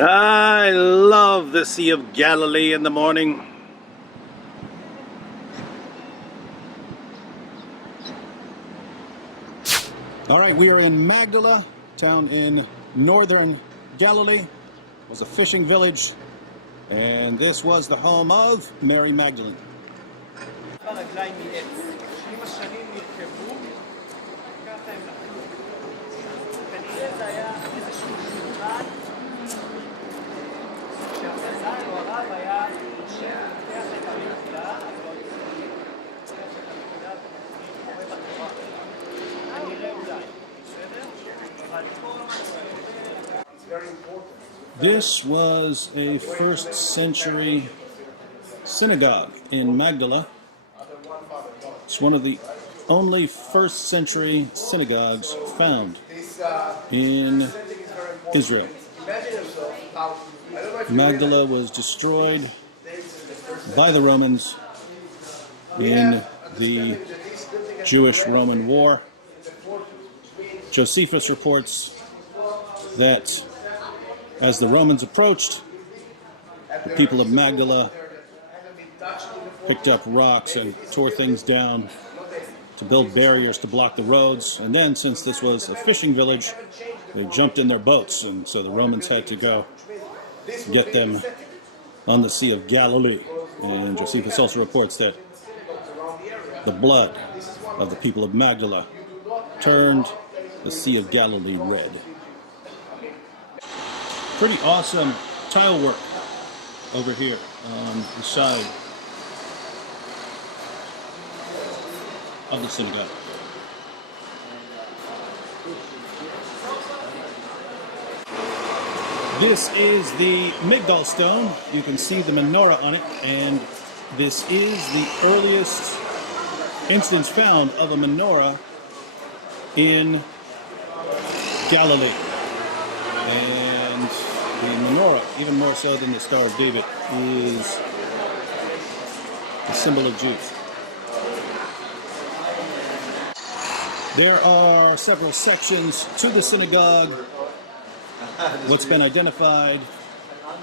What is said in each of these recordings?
I love the Sea of Galilee in the morning. All right, we are in Magdala, town in northern Galilee. It was a fishing village, and this was the home of Mary Magdalene. This was a first century synagogue in Magdala. It's one of the only first century synagogues found in Israel. Magdala was destroyed by the Romans in the Jewish-Roman War. Josephus reports that as the Romans approached, the people of Magdala picked up rocks and tore things down to build barriers to block the roads. And then, since this was a fishing village, they jumped in their boats, and so the Romans had to go get them on the Sea of Galilee. And Josephus also reports that the blood of the people of Magdala turned the Sea of Galilee red. Pretty awesome tile work over here on the side of the synagogue. This is the Magdala stone. You can see the menorah on it, and this is the earliest instance found of a menorah in Galilee. And the menorah, even more so than the Star of David, is the symbol of Jews. There are several sections to the synagogue. What's been identified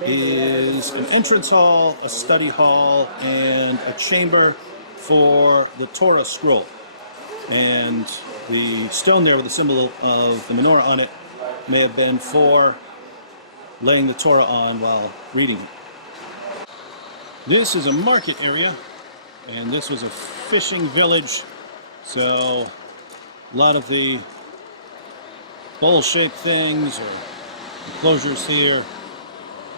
is an entrance hall, a study hall, and a chamber for the Torah scroll. And the stone there with the symbol of the menorah on it may have been for laying the Torah on while reading it. This is a market area, and this was a fishing village, so a lot of the bowl-shaped things or enclosures here,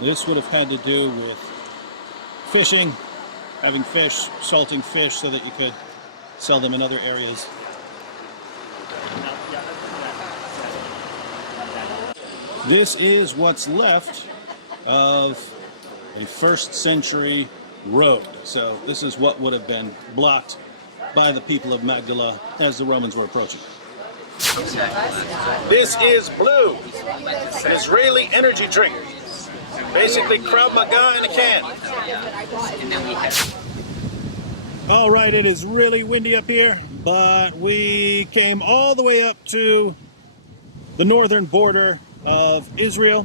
this would have had to do with fishing, having fish, salting fish so that you could sell them in other areas. This is what's left of a first century road. So this is what would have been blocked by the people of Magdala as the Romans were approaching. This is Blue, an Israeli energy drink. Basically Krav Maga in a can. All right, it is really windy up here, but we came all the way up to the northern border of Israel.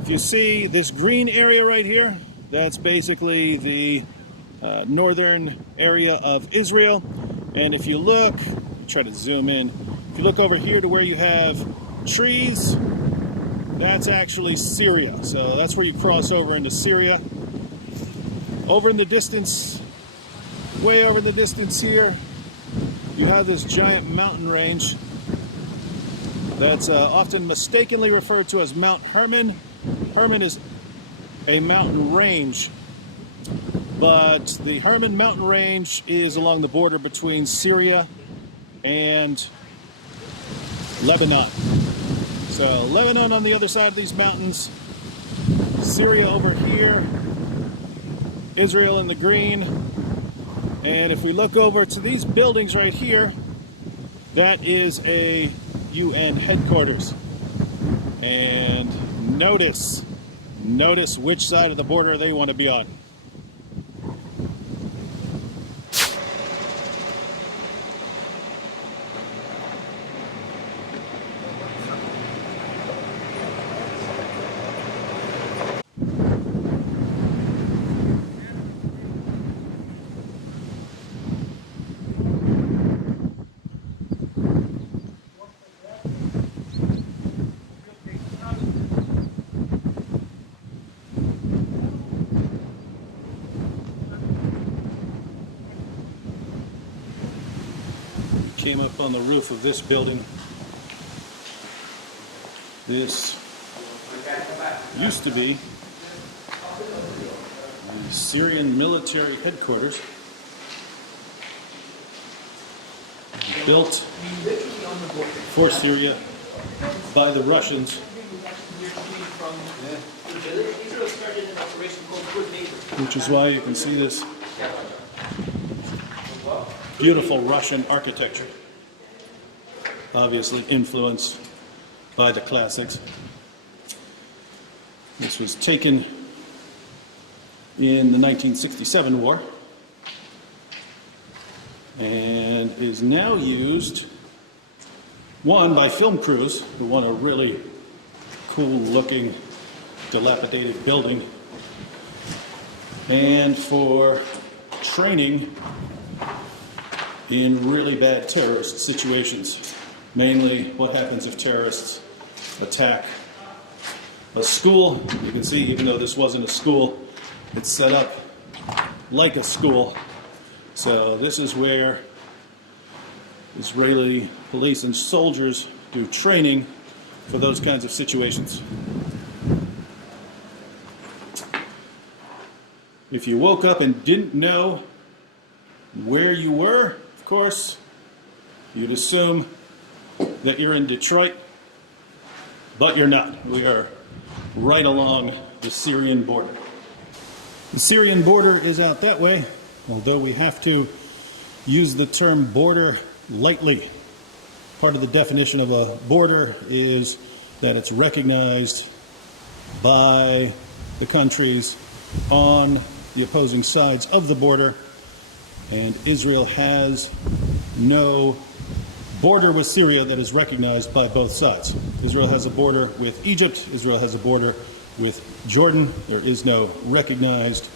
If you see this green area right here, that's basically the northern area of Israel. And if you look, try to zoom in, if you look over here to where you have trees, that's actually Syria. So that's where you cross over into Syria. Over in the distance, way over in the distance here, you have this giant mountain range that's often mistakenly referred to as Mount Hermon. Hermon is a mountain range, but the Hermon mountain range is along the border between Syria and Lebanon. So Lebanon on the other side of these mountains, Syria over here, Israel in the green. And if we look over to these buildings right here, that is a UN headquarters. And notice which side of the border they want to be on. came up on the roof of this building. This used to be the Syrian military headquarters, built for Syria by the Russians, which is why you can see this beautiful Russian architecture, obviously influenced by the classics. This was taken in the 1967 war and is now used, one, by film crews who want a really cool looking dilapidated building, and for training in really bad terrorist situations. Mainly what happens if terrorists attack a school. You can see, even though this wasn't a school, it's set up like a school. So this is where Israeli police and soldiers do training for those kinds of situations. If you woke up and didn't know where you were, of course, you'd assume that you're in Detroit, but you're not. We are right along the Syrian border. The Syrian border is out that way, although we have to use the term border lightly. Part of the definition of a border is that it's recognized by the countries on the opposing sides of the border, and Israel has no border with Syria that is recognized by both sides. Israel has a border with Egypt. Israel has a border with Jordan. There is no recognized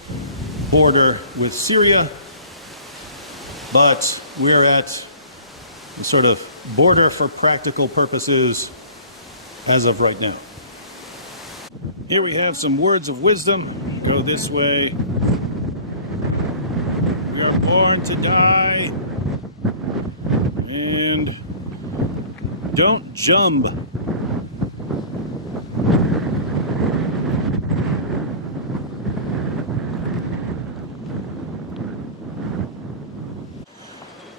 border with Syria, but we're at a sort of border for practical purposes as of right now. Here we have some words of wisdom. Go this way. We are born to die, and don't jump.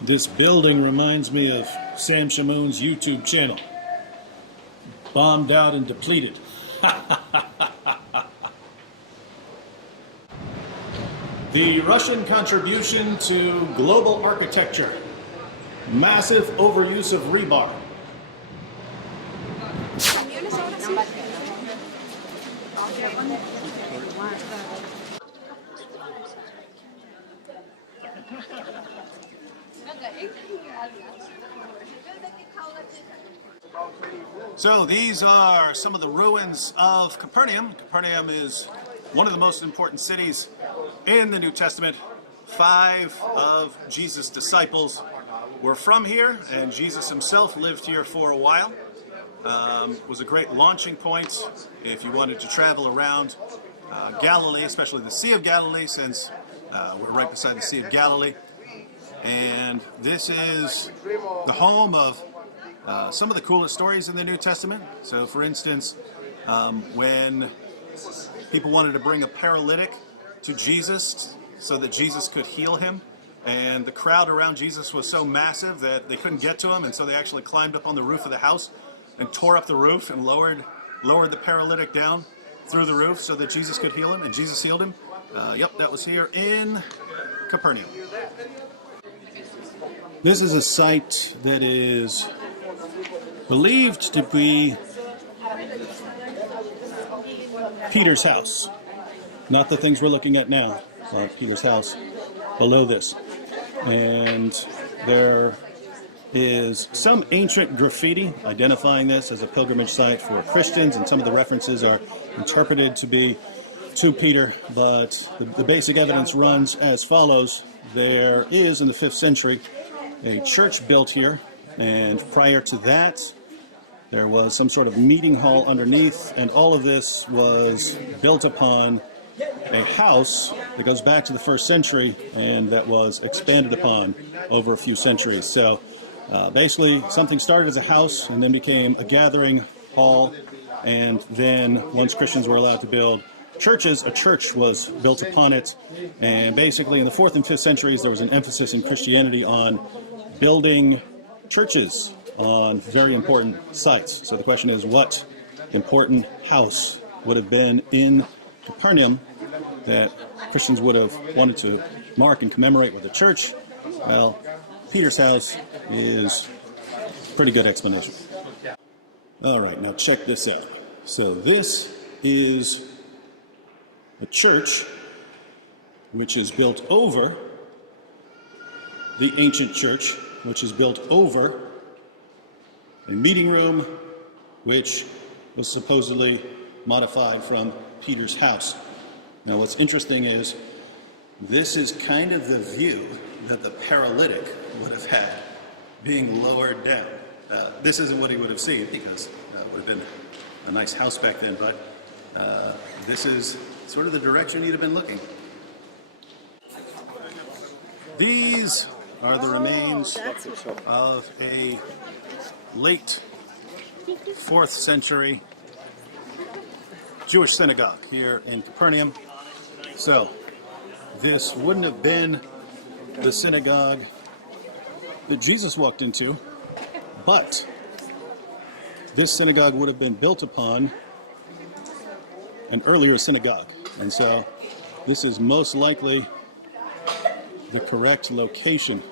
This building reminds me of Sam Shamoun's YouTube channel. Bombed out and depleted. The Russian contribution to global architecture. Massive overuse of rebar. So these are some of the ruins of Capernaum. Capernaum is one of the most important cities in the New Testament. 5 of Jesus' disciples were from here, and Jesus himself lived here for a while. Was a great launching point if you wanted to travel around Galilee, especially the Sea of Galilee, since we're right beside the Sea of Galilee. And this is the home of some of the coolest stories in the New Testament. So, for instance, when people wanted to bring a paralytic to Jesus so that Jesus could heal him, and the crowd around Jesus was so massive that they couldn't get to him, and so they actually climbed up on the roof of the house and tore up the roof and lowered the paralytic down through the roof so that Jesus could heal him, and Jesus healed him. Yep, that was here in Capernaum. This is a site that is believed to be Peter's house. Not the things we're looking at now, Peter's house below this. And there is some ancient graffiti identifying this as a pilgrimage site for Christians, and some of the references are interpreted to be to Peter, but the basic evidence runs as follows. There is, in the 5th century, a church built here, and prior to that, there was some sort of meeting hall underneath, and all of this was built upon a house that goes back to the 1st century, and that was expanded upon over a few centuries. So Basically, something started as a house and then became a gathering hall. And then once Christians were allowed to build churches, a church was built upon it. And basically in the 4th and 5th centuries, there was an emphasis in Christianity on building churches on very important sites. So the question is, what important house would have been in Capernaum that Christians would have wanted to mark and commemorate with a church? Well, Peter's house is a pretty good explanation. All right, now check this out. So this is a church which is built over the ancient church, which is built over a meeting room which was supposedly modified from Peter's house. Now what's interesting is this is kind of the view that the paralytic would have had being lowered down. This isn't what he would have seen because it would have been a nice house back then, but this is sort of the direction he'd have been looking. These are the remains of a late 4th century Jewish synagogue here in Capernaum. So this wouldn't have been the synagogue that Jesus walked into, but this synagogue would have been built upon an earlier synagogue. And so this is most likely the correct location.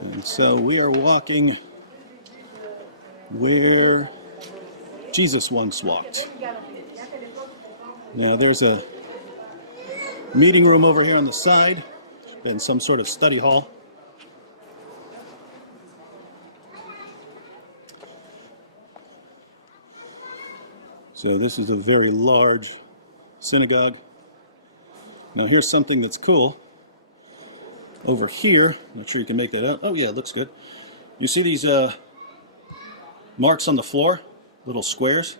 And so we are walking where Jesus once walked. Now there's a meeting room over here on the side, been some sort of study hall. So this is a very large synagogue. Now here's something that's cool. Over here, not sure you can make that out. Oh yeah, it looks good. You see these marks on the floor, little squares?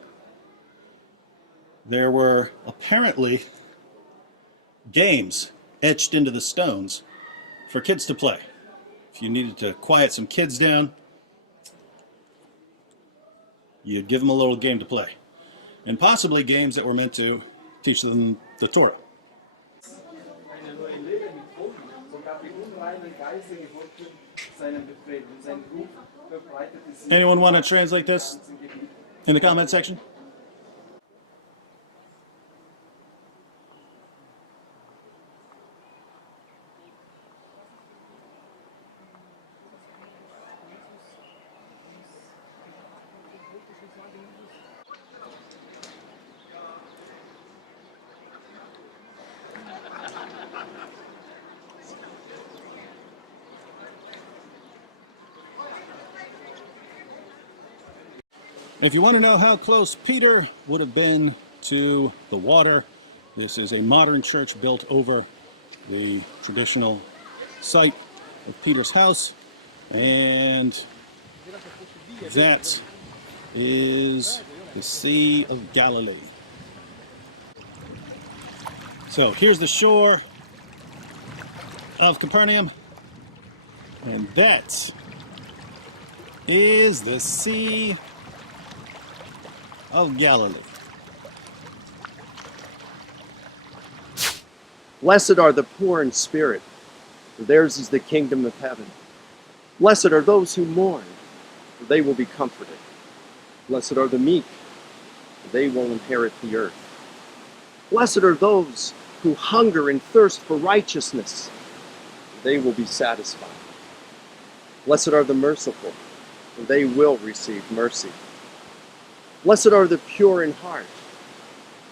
There were apparently games etched into the stones for kids to play. If you needed to quiet some kids down, you'd give them a little game to play. And possibly games that were meant to teach them the Torah. Anyone want to translate this in the comment section? If you want to know how close Peter would have been to the water, this is a modern church built over the traditional site of Peter's house, and that is the Sea of Galilee. So here's the shore of Capernaum, and that is the Sea of Galilee. Blessed are the poor in spirit, for theirs is the kingdom of heaven. Blessed are those who mourn, for they will be comforted. Blessed are the meek, for they will inherit the earth. Blessed are those who hunger and thirst for righteousness, for they will be satisfied. Blessed are the merciful, for they will receive mercy. Blessed are the pure in heart,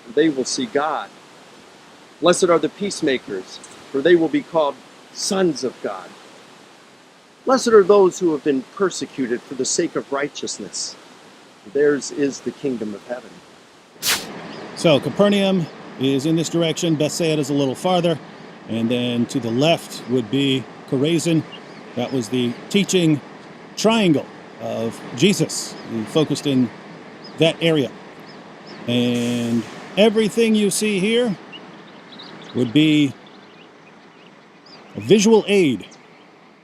for they will see God. Blessed are the peacemakers, for they will be called sons of God. Blessed are those who have been persecuted for the sake of righteousness, for theirs is the kingdom of heaven. So Capernaum is in this direction, Bethsaida is a little farther, and then to the left would be Chorazin. That was the teaching triangle of Jesus. He focused in that area. And everything you see here would be a visual aid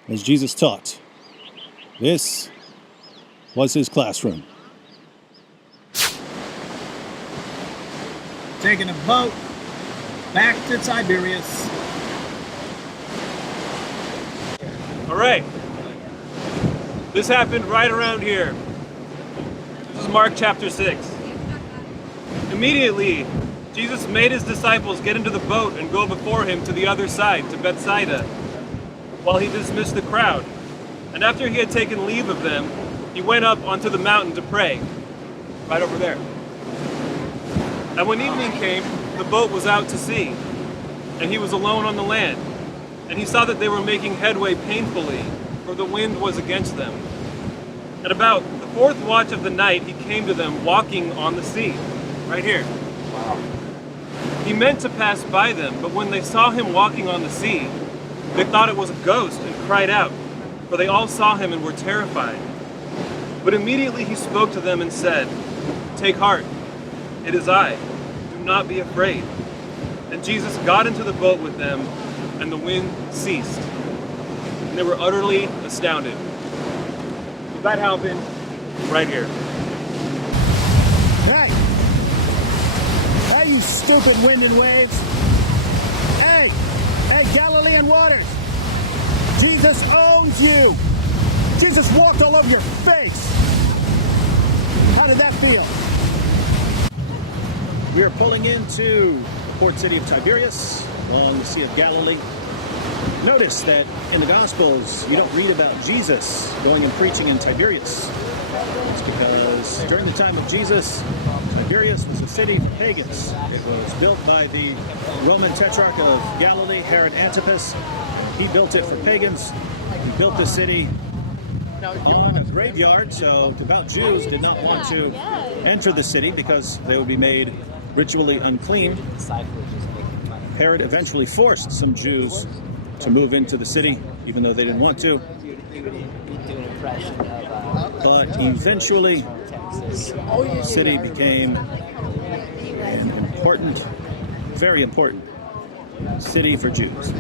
as Jesus taught. This was his classroom. Taking a boat back to Tiberias. All right. This happened right around here. This is Mark chapter 6. Immediately, Jesus made his disciples get into the boat and go before him to the other side, to Bethsaida, while he dismissed the crowd. And after he had taken leave of them, he went up onto the mountain to pray, right over there. And when evening came, the boat was out to sea, and he was alone on the land. And he saw that they were making headway painfully, for the wind was against them. At about the fourth watch of the night, he came to them walking on the sea, right here. He meant to pass by them, but when they saw him walking on the sea, they thought it was a ghost and cried out, for they all saw him and were terrified. But immediately he spoke to them and said, "Take heart, it is I. Do not be afraid." And Jesus got into the boat with them, and the wind ceased. And they were utterly astounded. That happened right here. Hey! Hey, you stupid wind and waves! Hey! Hey, Galilean waters! Jesus owns you! Jesus walked all over your face! How did that feel? We are pulling into the port city of Tiberias along the Sea of Galilee. Notice that in the Gospels, you don't read about Jesus going and preaching in Tiberias. It's because during the time of Jesus, Tiberias was a city for pagans. It was built by the Roman Tetrarch of Galilee, Herod Antipas. He built it for pagans. He built the city on a graveyard, so devout Jews did not want to enter the city because they would be made ritually unclean. Herod eventually forced some Jews to move into the city, even though they didn't want to. But eventually, the city became an important, very important city for Jews.